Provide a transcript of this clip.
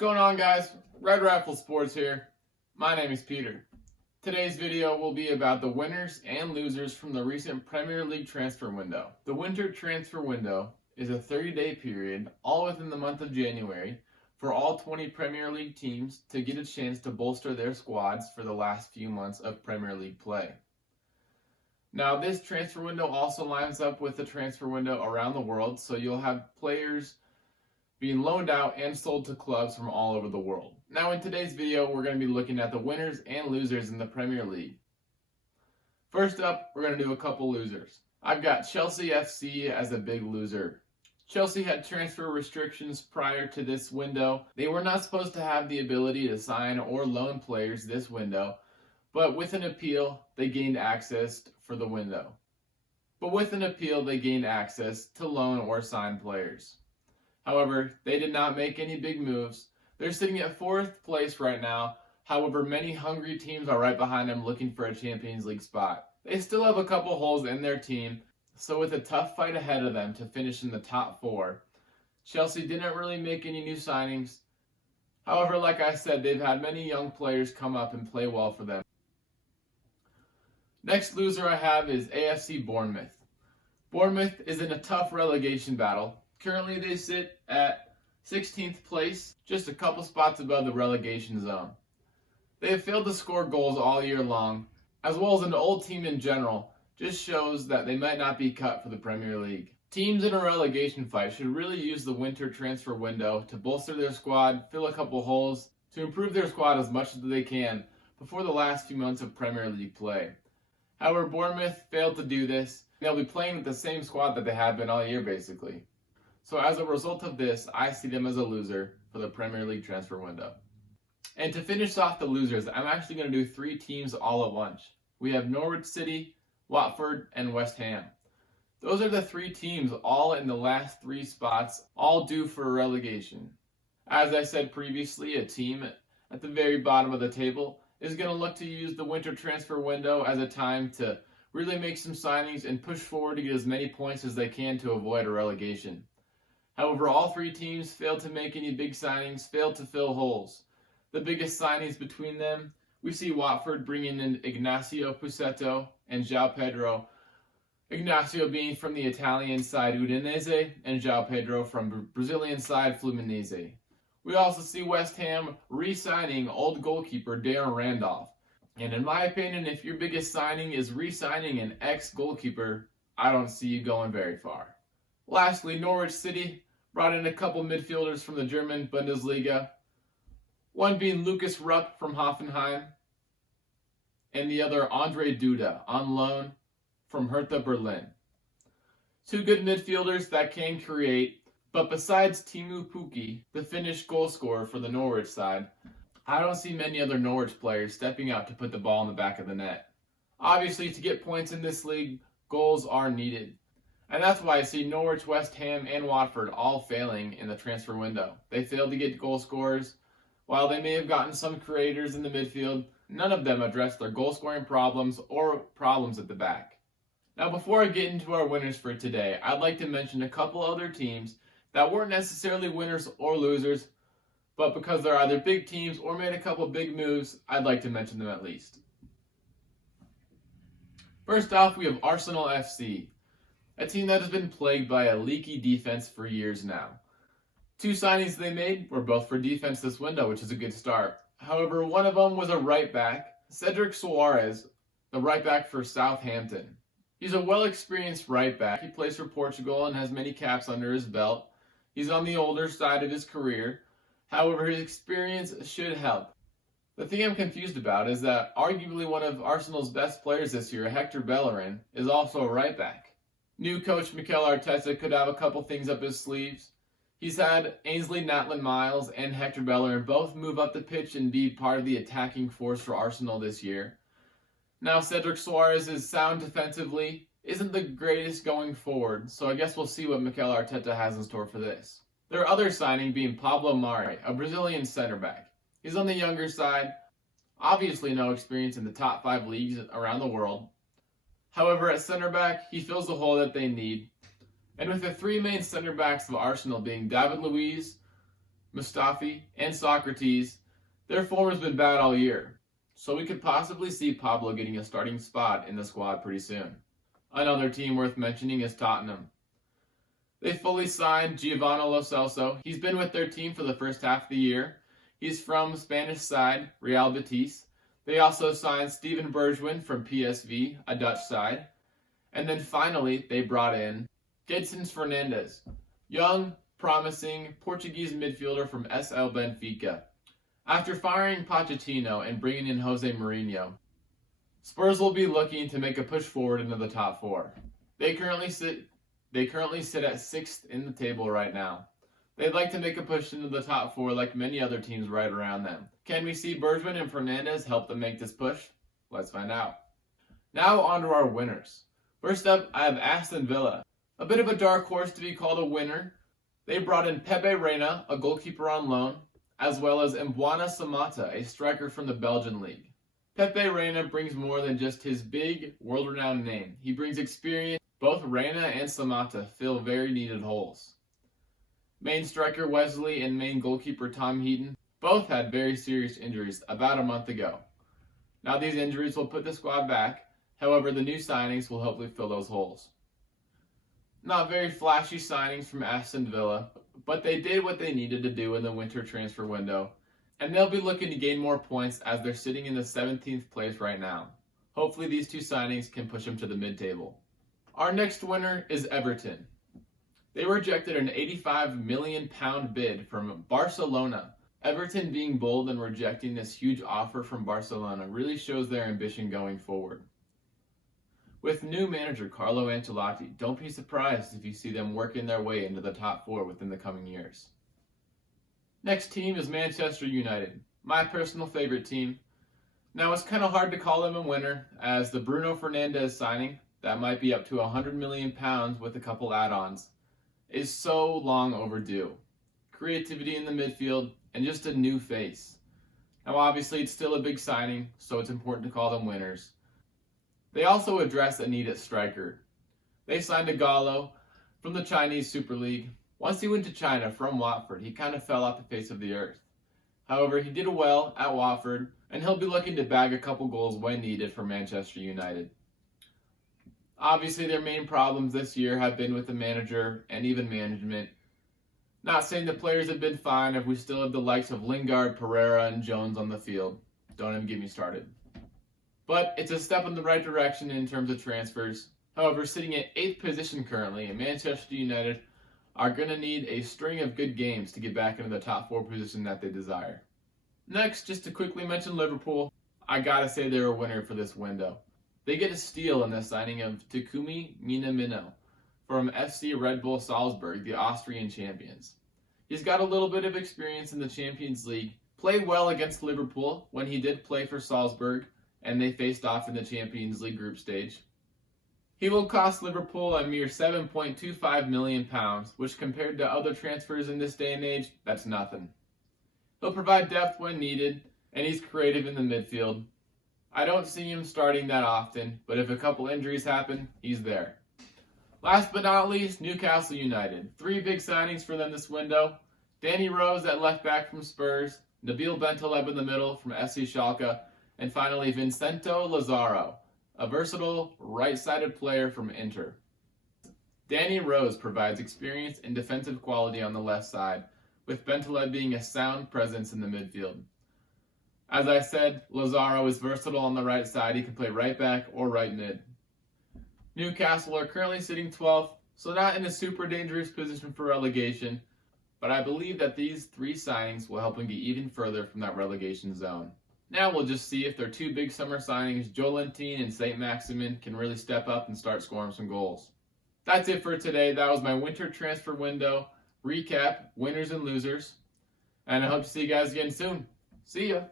going on, guys? Red Rifle Sports here. My name is Peter. Today's video will be about the winners and losers from the recent Premier League transfer window. The winter transfer window is a 30-day period, all within the month of January, for all 20 Premier League teams to get a chance to bolster their squads for the last few months of Premier League play. Now, this transfer window also lines up with the transfer window around the world, so you'll have players being loaned out and sold to clubs from all over the world. Now, in today's video, we're going to be looking at the winners and losers in the Premier League. First up, we're going to do a couple losers. I've got Chelsea FC as a big loser. Chelsea had transfer restrictions prior to this window. They were not supposed to have the ability to sign or loan players this window, but with an appeal, they gained access for the window. But with an appeal, they gained access to loan or sign players. However, they did not make any big moves. They're sitting at 4th place right now. However, many hungry teams are right behind them looking for a Champions League spot. They still have a couple holes in their team, so with a tough fight ahead of them to finish in the top 4, Chelsea didn't really make any new signings. However, like I said, they've had many young players come up and play well for them. Next loser I have is AFC Bournemouth. Bournemouth is in a tough relegation battle. Currently, they sit at 16th place, just a couple spots above the relegation zone. They have failed to score goals all year long, as well as an old team in general, just shows that they might not be cut for the Premier League. Teams in a relegation fight should really use the winter transfer window to bolster their squad, fill a couple holes, to improve their squad as much as they can before the last few months of Premier League play. However, Bournemouth failed to do this. They'll be playing with the same squad that they have been all year, basically. So as a result of this, I see them as a loser for the Premier League transfer window. And to finish off the losers, I'm actually going to do 3 teams all at once. We have Norwich City, Watford, and West Ham. Those are the 3 teams all in the last 3 spots, all due for relegation. As I said previously, a team at the very bottom of the table is going to look to use the winter transfer window as a time to really make some signings and push forward to get as many points as they can to avoid a relegation. However, all 3 teams failed to make any big signings, failed to fill holes. The biggest signings between them, we see Watford bringing in Ignacio Pussetto and João Pedro. Ignacio being from the Italian side Udinese and João Pedro from Brazilian side Fluminense. We also see West Ham re-signing old goalkeeper Darren Randolph. And in my opinion, if your biggest signing is re-signing an ex-goalkeeper, I don't see you going very far. Lastly, Norwich City brought in a couple midfielders from the German Bundesliga, one being Lucas Rupp from Hoffenheim, and the other Andre Duda on loan from Hertha Berlin. 2 good midfielders that can create, but besides Teemu Pukki, the Finnish goal scorer for the Norwich side, I don't see many other Norwich players stepping out to put the ball in the back of the net. Obviously, to get points in this league, goals are needed. And that's why I see Norwich, West Ham, and Watford all failing in the transfer window. They failed to get goal scorers. While they may have gotten some creators in the midfield, none of them addressed their goal scoring problems or problems at the back. Now, before I get into our winners for today, I'd like to mention a couple other teams that weren't necessarily winners or losers, but because they're either big teams or made a couple big moves, I'd like to mention them at least. First off, we have Arsenal FC. A team that has been plagued by a leaky defense for years now. 2 signings they made were both for defense this window, which is a good start. However, one of them was a right back, Cedric Soares, the right back for Southampton. He's a well-experienced right back. He plays for Portugal and has many caps under his belt. He's on the older side of his career. However, his experience should help. The thing I'm confused about is that arguably one of Arsenal's best players this year, Hector Bellerin, is also a right back. New coach Mikel Arteta could have a couple things up his sleeves. He's had Ainsley Maitland-Niles and Hector Bellerin both move up the pitch and be part of the attacking force for Arsenal this year. Now, Cedric Soares is sound defensively, isn't the greatest going forward, so I guess we'll see what Mikel Arteta has in store for this. Their other signing being Pablo Mari, a Brazilian center back. He's on the younger side, obviously no experience in the top 5 leagues around the world. However, at center back, he fills the hole that they need. And with the 3 main center backs of Arsenal being David Luiz, Mustafi, and Socrates, their form has been bad all year, so we could possibly see Pablo getting a starting spot in the squad pretty soon. Another team worth mentioning is Tottenham. They fully signed Giovanni Lo Celso. He's been with their team for the first half of the year. He's from Spanish side, Real Betis. They also signed Steven Bergwijn from PSV, a Dutch side. And then finally, they brought in Gedson Fernandes, young, promising Portuguese midfielder from SL Benfica. After firing Pochettino and bringing in Jose Mourinho, Spurs will be looking to make a push forward into the top four. They currently sit at 6th in the table right now. They'd like to make a push into the top four like many other teams right around them. Can we see Bergwijn and Fernandes help them make this push? Let's find out. Now on to our winners. First up, I have Aston Villa. A bit of a dark horse to be called a winner. They brought in Pepe Reina, a goalkeeper on loan, as well as Mbwana Samata, a striker from the Belgian league. Pepe Reina brings more than just his big, world-renowned name. He brings experience. Both Reina and Samata fill very needed holes. Main striker Wesley and main goalkeeper Tom Heaton both had very serious injuries about a month ago. Now these injuries will put the squad back. However, the new signings will hopefully fill those holes. Not very flashy signings from Aston Villa, but they did what they needed to do in the winter transfer window, and they'll be looking to gain more points as they're sitting in the 17th place right now. Hopefully these two signings can push them to the mid-table. Our next winner is Everton. They rejected an £85 million bid from Barcelona. Everton being bold and rejecting this huge offer from Barcelona really shows their ambition going forward. With new manager Carlo Ancelotti, don't be surprised if you see them working their way into the top four within the coming years. Next team is Manchester United, my personal favorite team. Now it's kind of hard to call them a winner, as the Bruno Fernandes signing, that might be up to £100 million with a couple add-ons, is so long overdue. Creativity in the midfield, and just a new face. Now obviously it's still a big signing, so it's important to call them winners. They also address a need at striker. They signed a Gallo from the Chinese Super League. Once he went to China from Watford, he kind of fell off the face of the earth. However, he did well at Watford, and he'll be looking to bag a couple goals when needed for Manchester United. Obviously, their main problems this year have been with the manager and even management. Not saying the players have been fine if we still have the likes of Lingard, Pereira, and Jones on the field. Don't even get me started. But it's a step in the right direction in terms of transfers. However, sitting at 8th position currently, and Manchester United are going to need a string of good games to get back into the top 4 position that they desire. Next, just to quickly mention Liverpool, I gotta say they're a winner for this window. They get a steal in the signing of Takumi Minamino from FC Red Bull Salzburg, the Austrian champions. He's got a little bit of experience in the Champions League, played well against Liverpool when he did play for Salzburg, and they faced off in the Champions League group stage. He will cost Liverpool a mere £7.25 million, which compared to other transfers in this day and age, that's nothing. He'll provide depth when needed, and he's creative in the midfield. I don't see him starting that often, but if a couple injuries happen, he's there. Last but not least, Newcastle United. 3 big signings for them this window. Danny Rose at left back from Spurs, Nabil Bentaleb in the middle from SC Schalke, and finally Vincento Lazaro, a versatile right-sided player from Inter. Danny Rose provides experience and defensive quality on the left side, with Bentaleb being a sound presence in the midfield. As I said, Lazaro is versatile on the right side. He can play right back or right mid. Newcastle are currently sitting 12th, so not in a super dangerous position for relegation, but I believe that these 3 signings will help them get even further from that relegation zone. Now we'll just see if their 2 big summer signings, Joelinton and St. Maximin, can really step up and start scoring some goals. That's it for today. That was my winter transfer window recap, winners and losers, and I hope to see you guys again soon. See ya!